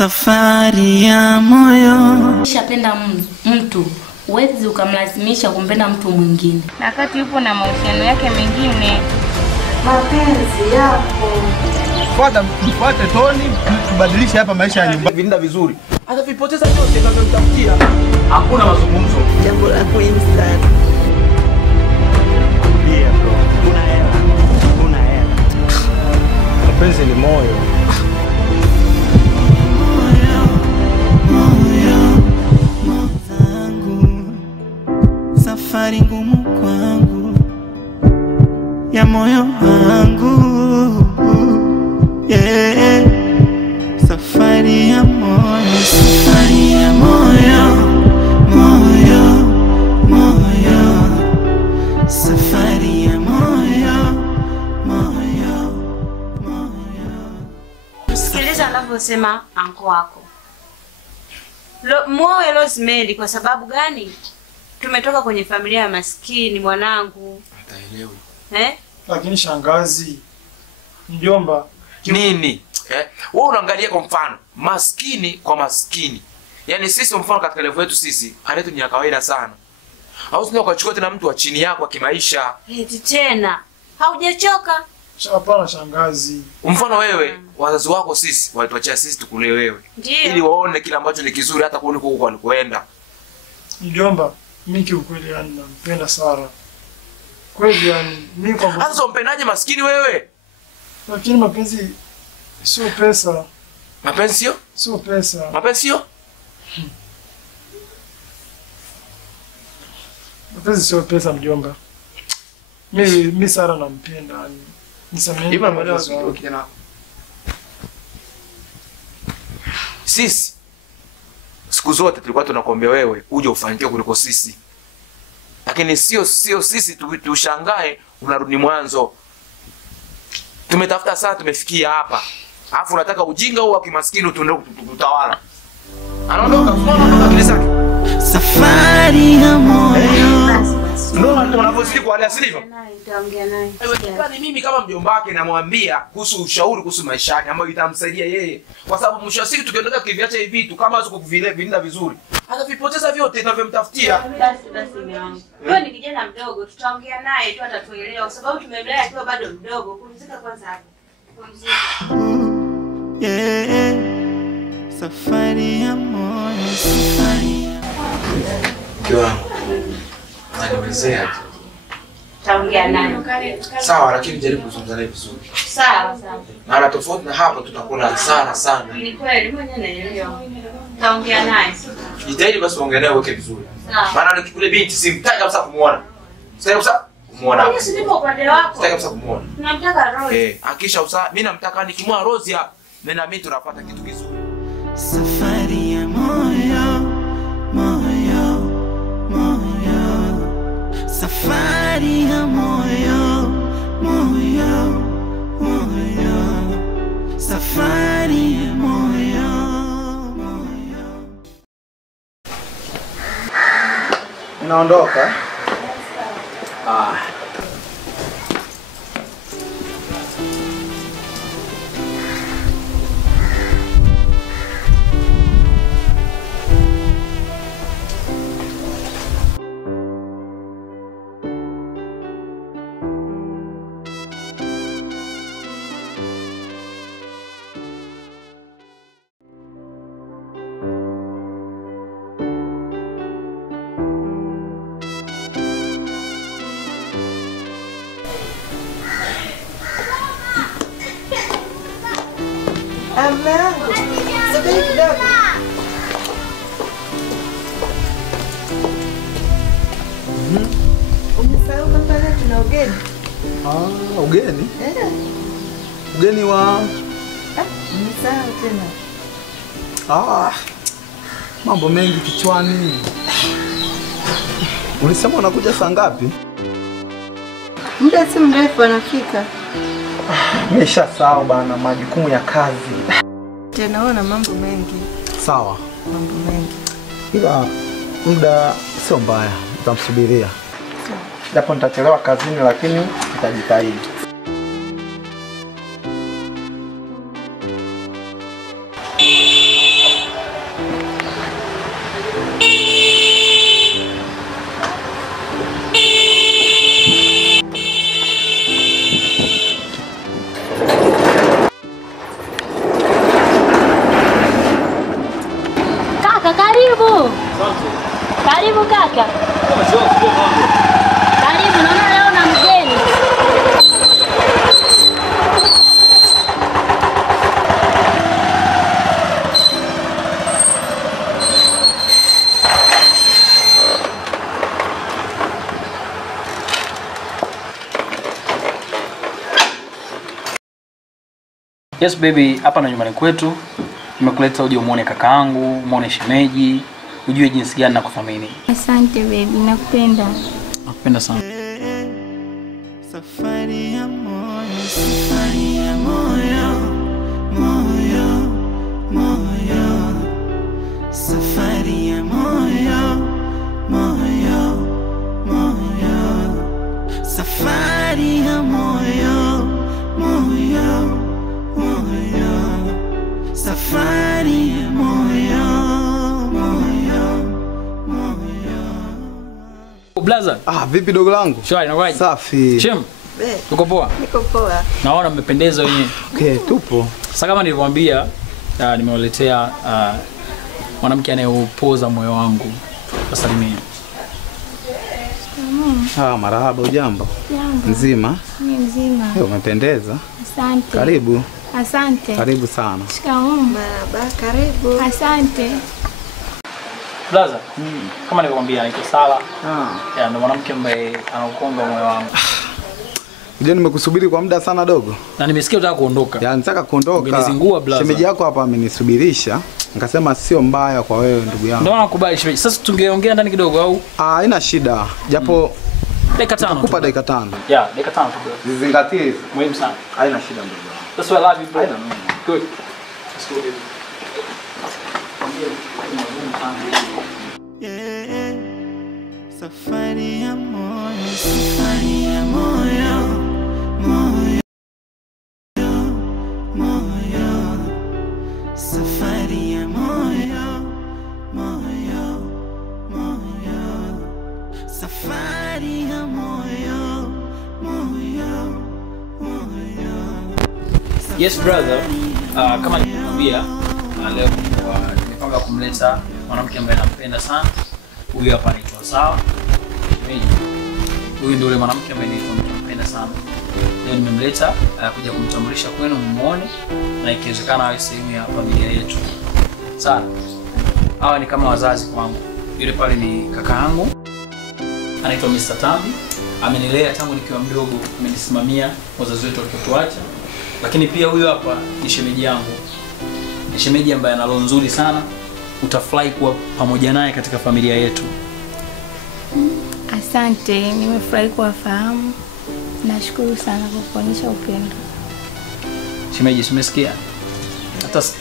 Safari ya moyo. Ukishapenda mtu, huwezi ukamlazimisha kumpenda mtu mwingine. Na wakati yupo na mahusiano yake mengine. Mapenzi yako. Fuate Toni, tubadilishe hapa maisha ya nyumba. Vinda vizuri. Hata vipoteza yote kama mtafutia. Hakuna mazungumzo. Jambo la muhimu sana. Ndio bro. Una hela. Una hela. Mapenzi ni moyo. Safari ngumu kwangu ya moyo wangu, yeah. Safari ya moyo, safari ya moyo, moyo, moyo. Safari ya moyo, moyo, moyo. Sikiliza anavyosema anko wako. Moyo Rosemary, kwa sababu gani? Tumetoka kwenye familia ya maskini mwanangu. Ataelewi. Lakini shangazi, mjomba, nini? Wewe unaangalia kwa mfano maskini kwa maskini. Yaani sisi mfano katika level yetu sisi, hali yetu ni ya kawaida sana. Hauwezi ukachukua tena mtu wa chini yako kimaisha. Eti tena. Haujachoka? Hapana shangazi. Mfano wewe, wazazi wako sisi walituachia sisi tukule wewe. Ndiyo. Ili waone kile ambacho ni kizuri hata kuliko huko walikoenda. Mjomba, mimi kiukweli yani nampenda Sara. Kweli yani mimi kwa Sasa umpendaje maskini wewe? Lakini mapenzi sio pesa. Mapenzi sio? Sio pesa. Mapenzi sio? Mapenzi sio pesa mjomba. Mimi Sara nampenda yani. Nisameni. Hivi na kijana. Sisi siku zote tulikuwa tunakuombea wewe uje ufanikiwe kuliko sisi. Lakini sio sisi tushangae unarudi mwanzo. Tumetafuta sana tumefikia hapa. Alafu unataka ujinga huo wa kimaskini utawala. Anaondoka kwa akili zake. Safari ya moyo. Ndio unavyozidi kualia silivyo? Nitaongea naye. Yaani mimi kama mjomba wake namwambia kuhusu ushauri kuhusu maisha yake ambayo itamsaidia yeye. Kwa sababu mwisho wa siku tukiondoka kiviacha hivi vitu kama hazo kuvilinda vizuri. Hata vipoteza vyote tunavyomtafutia. Basi mwanangu. Wewe ni kijana mdogo, tutaongea naye tu atatuelewa kwa sababu tumemlea akiwa bado mdogo. Pumzika kwanza hapo. Pumzika. Yeah. Safari ya moyo, safari ya Kiwa. Naniwezea. Taongea naye. Sawa, lakini jaribu kuzungumza naye vizuri. Sawa. Maana tofauti na hapo tutakula hasara sana. Ni kweli mwenyewe naelewa. Taongea naye. Jitahidi basi uongee naye weke vizuri. Sawa. Maana kule binti simtaki kabisa kumuona. Sitaki kabisa kumuona. Mimi si nipo upande wako. Sitaki kabisa kumuona. Tunamtaka Rose. Akisha mimi namtaka nikimwa Rose hapa. Na mimi tunapata kitu kizuri. safari ya moyo, moyo, moyo. Safari ya moyo, moyo, moyo. Safari ya moyo, moyo. Unaondoka? Amangu, subiri kidogo. Umesahau kwamba leo tuna ugeni? Ugeni? Ugeni wa? Umesahau tena. Mambo mengi kichwani. Ulisema unakuja saa ngapi? Muda si mrefu anafika. Nimeshasahau bana, majukumu ya kazi. Tena una mambo mengi. Sawa. Mambo mengi. Ila muda sio mbaya, nitamsubiria. Japo nitachelewa kazini lakini nitajitahidi. Karibu kaka. Karibu, naona leo na mgeni. Yes baby, hapa na nyumbani kwetu. Nimekuleta uje umuone kakaangu, umuone shemeji, ujue jinsi gani nakuthamini. Asante baby, nakupenda. Nakupenda sana. Safari ya moyo, safari ya moyo, moyo, moyo. Safari ya moyo, moyo, moyo. Safari ya moyo, moyo, moyo. Safari ya moyo, moyo, moyo. Blaza. Vipi dogo langu? Shwari, nakwaje? Safi. Shem. Uko poa? Niko poa. Naona mmependeza wenyewe. Okay, tupo. Sasa kama nilivyowaambia, nimewaletea mwanamke anayeupoza moyo wangu. Wasalimie. Marahaba, ujambo? Jambo. Nzima? Mimi mzima. Umependeza. Asante. Karibu. Asante. Karibu sana. Shikamoo. Marhaba, karibu. Asante. Blaza, kama nilivyokuambia anaitwa Sala. Ndio mwanamke ambaye anaukonga moyo wangu. Je, nimekusubiri kwa muda sana dogo? Na nimesikia unataka kuondoka. Nataka kuondoka. Umenizingua blaza. Shemeji yako hapa amenisubirisha. Nikasema sio mbaya kwa wewe ndugu yangu. Ndio nakubali shemeji. Sasa tungeongea ndani kidogo au? Haina shida. Japo dakika 5. Nakupa dakika 5. Yeah, dakika 5 tu. Zizingatie hizo. Muhimu sana. Haina shida ndugu yangu. That's why I love you bro. Good. Let's go baby. Yeah. Safari ya moyo, safari ya moyo, moyo, moyo. Safari ya moyo, moyo, moyo. Safari ya moyo, moyo, moyo. Yes brother, kama nilivyokuambia leo nimepanga kumleta mwanamke ambaye nampenda sana. Huyu hapa anaitwa Sala. Huyu ndio yule mwanamke ambaye nampenda sana. Leo nimemleta kuja kumtambulisha kwenu muone na ikiwezekana awe sehemu ya familia yetu. Sala. Hawa ni kama wazazi kwangu. Yule pale ni kaka yangu. Anaitwa Mr. Tambi. Amenilea tangu nikiwa mdogo, amenisimamia wazazi wetu walipotuacha. Lakini pia huyu hapa ni shemeji yangu. Ni shemeji ambaye ana roho nzuri sana. Utafurahi kuwa pamoja naye katika familia yetu. Asante, nimefurahi kuwafahamu. Nashukuru sana kwa kuonyesha upendo. Shemeji, umesikia?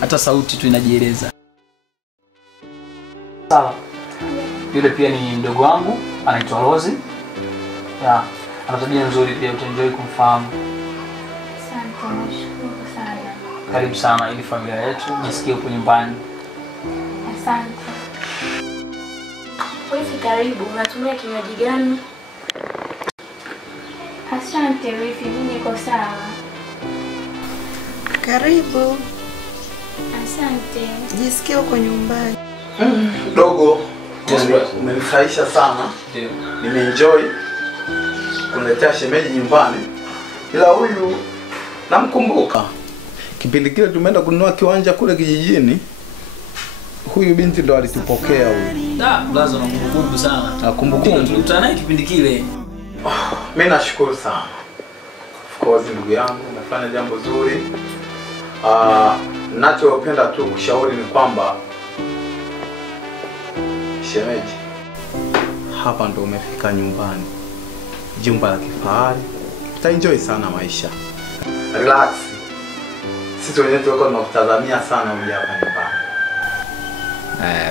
Hata sauti tu inajieleza. Sawa. Yule pia ni mdogo wangu, anaitwa Rose. Ana tabia nzuri pia, utaenjoy kumfahamu. Asante, nashukuru sana. Karibu sana ili familia yetu, jisikie upo nyumbani. Asante. Wewe karibu, unatumia kinywaji gani? Asante, wifi, mimi niko sawa. Karibu. Asante. Jisikie uko nyumbani. Dogo, umenifurahisha sana. Ndio. Nimeenjoy kuletea shemeji nyumbani. Ila huyu namkumbuka. Kipindi kile tumeenda kununua kiwanja kule kijijini. Huyu binti ndo alitupokea huyu. Blaza na kumbukumbu sana. Nakumbukumbu. Tulikutana naye kipindi kile. Mimi nashukuru sana. Of course ndugu yangu, umefanya jambo zuri. Ninachopenda tu kushauri ni kwamba shemeji, hapa ndo umefika nyumbani. Jumba la kifahari. Utaenjoy sana maisha. Relax. Sisi wenyewe tuko tunakutazamia sana uje hapa nyumbani.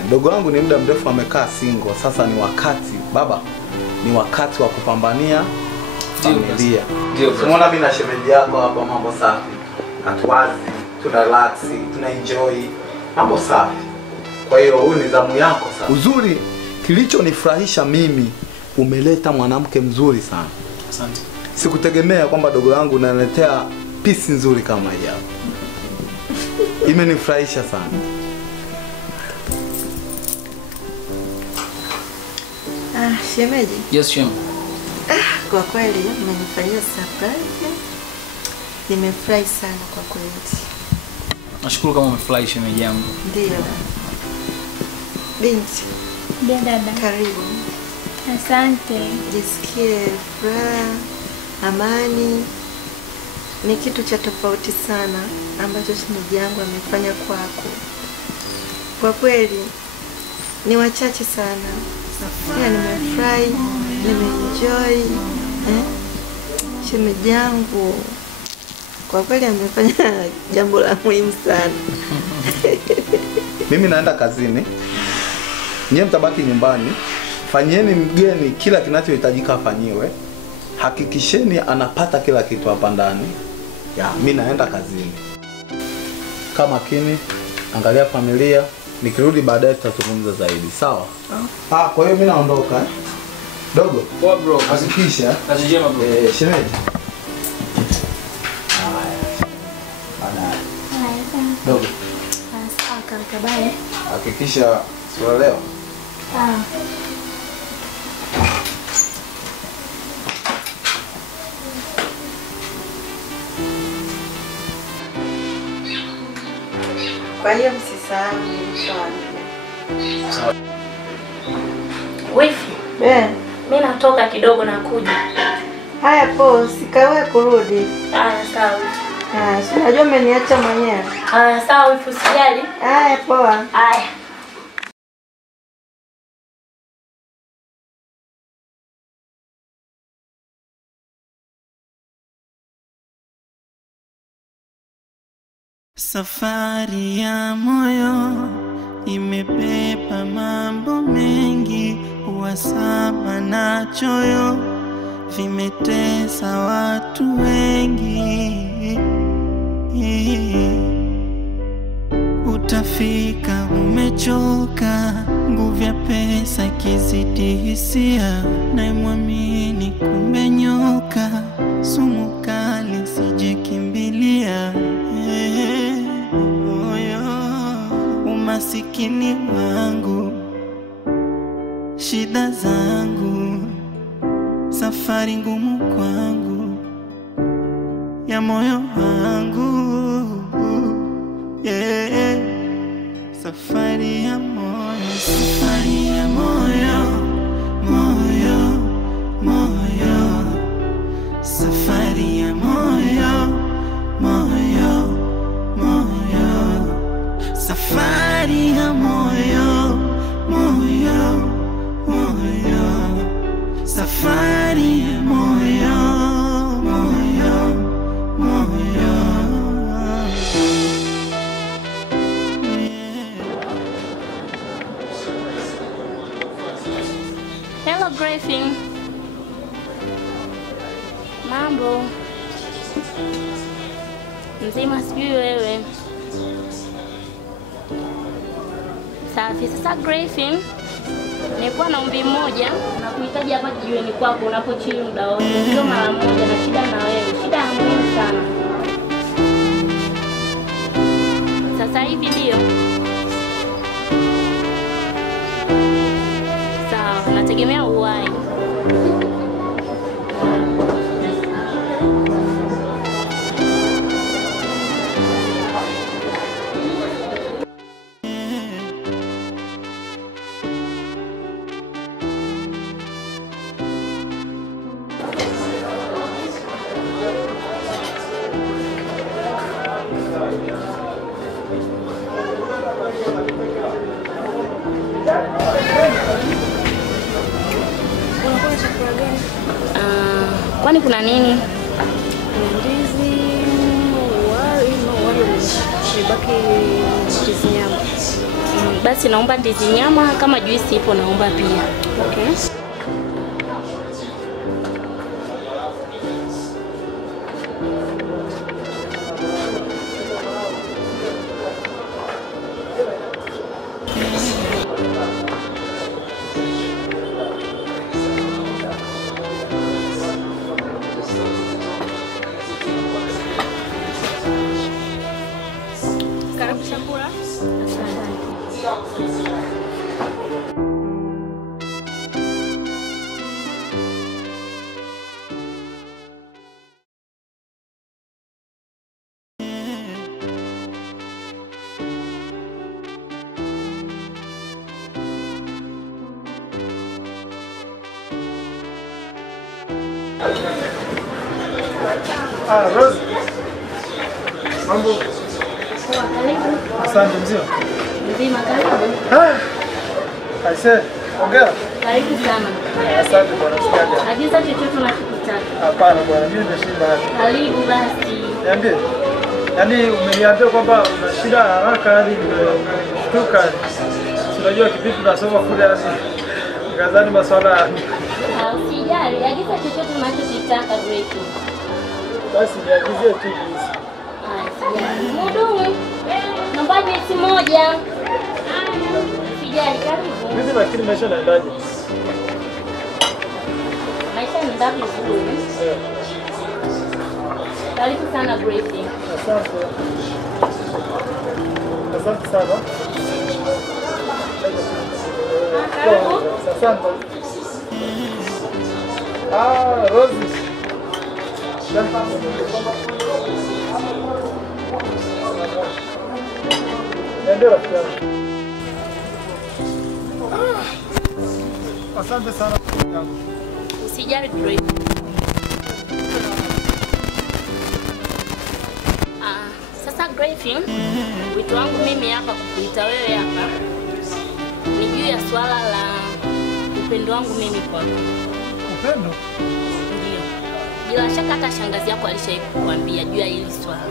Mdogo wangu ni muda mrefu amekaa single. Sasa ni wakati, baba, ni wakati wa kupambania familia. Tumeona mimi na shemeji yako hapa, mambo safi. Hatuwazi, tuna relax, tuna enjoy. Mambo safi. Kwa hiyo huyu ni zamu yako sasa. Uzuri kilichonifurahisha mimi, umeleta mwanamke mzuri sana. Asante. Sikutegemea kwamba dogo langu unaletea pisi nzuri kama hii hapa. Imenifurahisha sana. Shemeji? Yes, Shem. Kwa kweli umenifanyia surprise. Nimefurahi sana kwa kweli. Nashukuru kama umefurahi shemeji yangu. Ndio. Binti. Ndio dada. Karibu. Asante. Jisikie furaha, amani. Ni kitu cha tofauti sana ambacho shemeji yangu amefanya kwako. Kwa kweli ni wachache sana. Pia nimefurahi, nimeenjoy. Shemeji yangu kwa kweli amefanya jambo la muhimu sana. Mimi naenda kazini. Nyie mtabaki nyumbani. Fanyeni mgeni kila kinachohitajika afanyiwe. Hakikisheni anapata kila kitu hapa ndani. Mimi naenda kazini. Kama makini, angalia familia. Nikirudi baadaye tutazungumza zaidi. Sawa? Kwa hiyo mimi naondoka. Dogo. Poa bro. Hakikisha. Kazi njema bro. Shemeji. Baadaye. Dogo. Sawa kaka, bye. Hakikisha sura leo. Kwa hiyo msisahau nilichowaambia. Sawa. Wifi. Mimi natoka kidogo na kuja. Haya po, sikawe kurudi. Haya sawa. Si unajua umeniacha mwenyewe. Haya sawa wifi, usijali. Haya poa. Haya. Safari ya moyo imebeba mambo mengi, uhasama na choyo vimetesa watu wengi. Utafika umechoka, nguvu ya pesa kizidi hisia, na mwamini kumbe nyoka, sumu kali sijekimbilia. Umasikini wangu, shida zangu, safari ngumu kwangu, ya moyo wangu. Safari ya moyo, safari ya moyo, moyo, moyo, safari ya moyo, moyo, moyo, safari ya moyo, moyo, moyo, safari ya moyo, moyo, moyo. Hello Griffin. Mambo. Mzima sijui wewe. Safi. Sasa Griffin, nilikuwa na ombi moja na kuhitaji hapa jioni kwako unapochili muda wote. Sio mara moja na shida na wewe. Shida ya muhimu sana. Sasa hivi ndio. Sawa, nategemea uwai. Unakula chakula gani? Kwani kuna nini? Ndizi, wali nibaki ndizi nyama. Basi naomba ndizi nyama, kama juisi ipo naomba pia. Okay. Karibu chakula. Asante. Rose. Mambo. Poa, karibu. Asante mzima. Mzima, karibu. Aise, ongea. Karibu sana. Asante bwana, sikaja. Agiza chochote unachotaka. Hapana bwana, mimi nimeshiba hapa. Karibu basi. Niambie. Yaani umeniambia kwamba una shida haraka hadi nimeshtuka. Unajua kivipi tunasoma kule hadi ngazani masuala. Usijali, agiza chochote unachotaka Grace. Basi niagizie tu hizi. Mhudumu, namba juisi moja. Usijali, karibu. Mimi lakini maisha naendaje? Maisha yanaenda vizuri. Karibu sana Grace. Asante. Asante sana. Karibu. Asante. Rose. Ndio rafiki yangu. Asante sana. Usijali Grace. Sasa Grace, wito wangu mimi hapa kukuita wewe hapa ni juu ya swala la upendo wangu mimi kwako. Upendo? Ndio. Bila shaka hata shangazi yako alishaikuambia juu ya hili swala.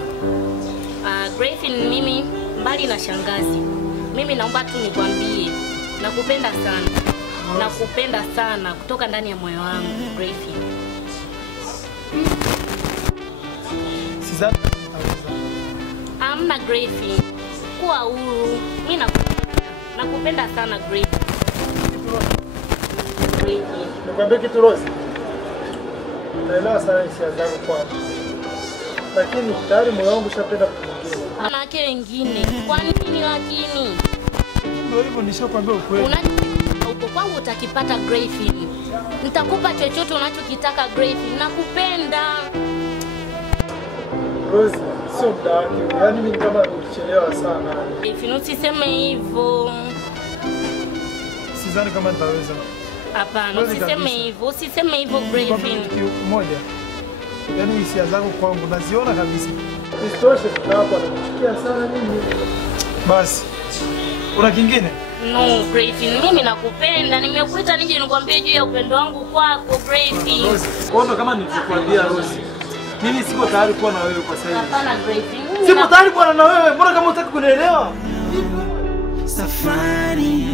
Grace, mimi mbali na shangazi, mimi naomba tu nikwambie nakupenda sana. Nakupenda sana kutoka ndani ya moyo wangu Grace. Sizani. Amna Grace. Kuwa huru. Mimi nakupenda sana Grace. Nikwambie kitu Rose. Naelewa sana hisia zangu kwako. Lakini tayari moyo wangu ushapenda mtu mwingine. Wanawake wengine. Kwa nini lakini? Ndio hivyo nishakwambia ukweli. Uko kwangu utakipata Grace. Nitakupa chochote unachokitaka Grace. Nakupenda. Rose, sio muda wake. Yaani mimi kama ulichelewa sana. Grace, usiseme hivyo. Sidhani kama nitaweza. Hapana, usiseme hivyo. Usiseme hivyo Grace. Moja. Yaani hisia zangu kwangu naziona kabisa. Isitoshe hapo anakuchukia sana mimi. Basi. Kuna kingine? No, Grace, mimi nakupenda. Nimekuita nije nikwambie juu ya upendo wangu kwako, Grace. Rose, kama nilivyokuambia Rose. Mimi siko tayari kuwa na wewe kwa sasa. Hapana Grace. Siko tayari kuwa na wewe. Mbona kama hutaki kunielewa? Safari